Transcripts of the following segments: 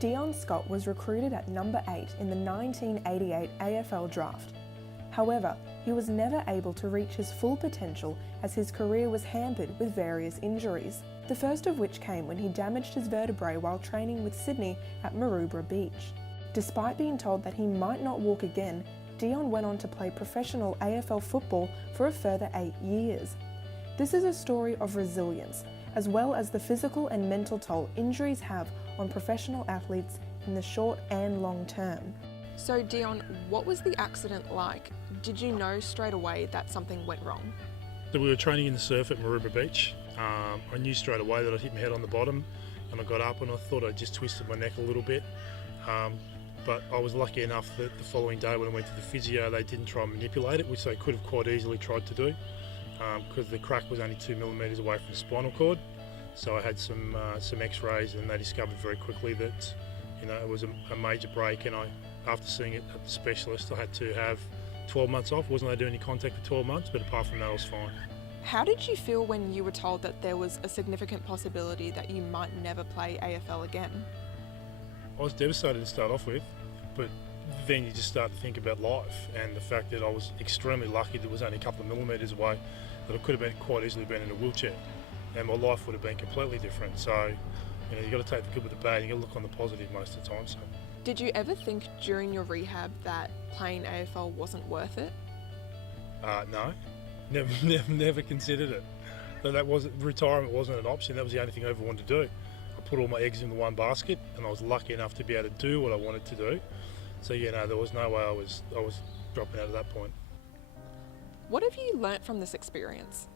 Dion Scott was recruited at number 8 in the 1988 AFL draft. However, he was never able to reach his full potential as his career was hampered with various injuries, the first of which came when he damaged his vertebrae while training with Sydney at Maroubra Beach. Despite being told that he might not walk again, Dion went on to play professional AFL football for a further 8 years. This is a story of resilience, as well as the physical and mental toll injuries have on professional athletes in the short and long term. So Dion, what was the accident like? Did you know straight away that something went wrong? So we were training in the surf at Maroubra Beach. I knew straight away that I'd hit my head on the bottom, and I got up and I thought I just twisted my neck a little bit. But I was lucky enough that the following day when I went to the physio, they didn't try and manipulate it, which they could have quite easily tried to do, because the crack was only 2 millimetres away from the spinal cord. So I had some x-rays, and they discovered very quickly that it was a major break, and after seeing it at the specialist, I had to have 12 months off. Wasn't able to do any contact for 12 months, but apart from that I was fine. How did you feel when you were told that there was a significant possibility that you might never play AFL again? I was devastated to start off with, but then you just start to think about life and the fact that I was extremely lucky that it was only a couple of millimetres away, that I could have quite easily been in a wheelchair and my life would have been completely different. So, you've got to take the good with the bad, and you've got to look on the positive most of the time. So. Did you ever think during your rehab that playing AFL wasn't worth it? No, never considered it. But retirement wasn't an option. That was the only thing I ever wanted to do. I put all my eggs in the one basket, and I was lucky enough to be able to do what I wanted to do. So there was no way I was dropping out at that point. What have you learnt from this experience?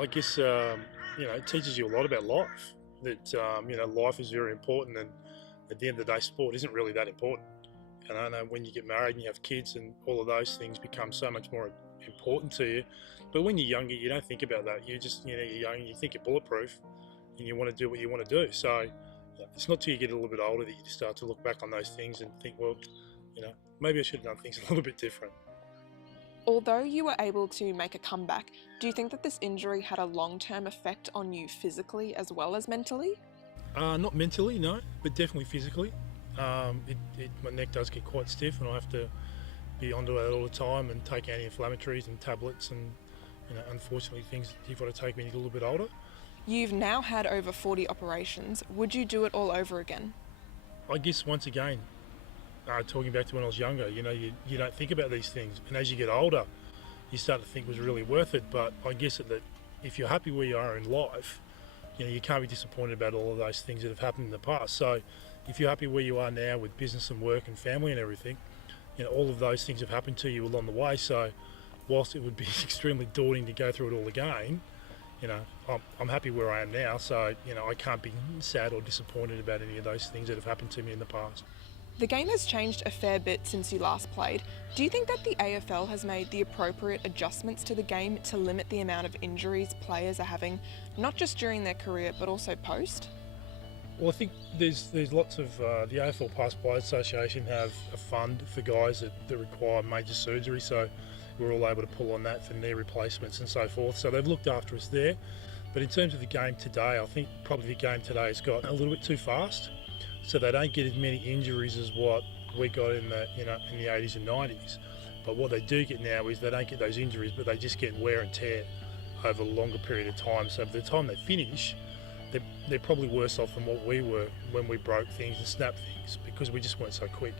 I guess it teaches you a lot about life. That life is very important, and at the end of the day, sport isn't really that important. And I know when you get married and you have kids, and all of those things become so much more important to you. But when you're younger, you don't think about that. You just you're young, you think you're bulletproof, and you want to do what you want to do. So it's not till you get a little bit older that you just start to look back on those things and think, well, maybe I should have done things a little bit different. Although you were able to make a comeback, do you think that this injury had a long-term effect on you physically as well as mentally? Not mentally, no, but definitely physically. My neck does get quite stiff, and I have to be onto it all the time and take anti-inflammatories and tablets, and unfortunately things that you've got to take when you get a little bit older. You've now had over 40 operations. Would you do it all over again? I guess once again, talking back to when I was younger, you don't think about these things, and as you get older, you start to think it was really worth it. But I guess that if you're happy where you are in life, you can't be disappointed about all of those things that have happened in the past. So if you're happy where you are now with business and work and family and everything, all of those things have happened to you along the way. So whilst it would be extremely daunting to go through it all again, I'm happy where I am now. So I can't be sad or disappointed about any of those things that have happened to me in the past. The game has changed a fair bit since you last played. Do you think that the AFL has made the appropriate adjustments to the game to limit the amount of injuries players are having, not just during their career, but also post? Well, I think there's lots of, the AFL Past Players Association have a fund for guys that require major surgery, so we're all able to pull on that for knee replacements and so forth. So they've looked after us there. But in terms of the game today, I think probably the game today has got a little bit too fast. So they don't get as many injuries as what we got in the in the 80s and 90s. But what they do get now is they don't get those injuries, but they just get wear and tear over a longer period of time. So by the time they finish, they're probably worse off than what we were when we broke things and snapped things, because we just weren't so quick.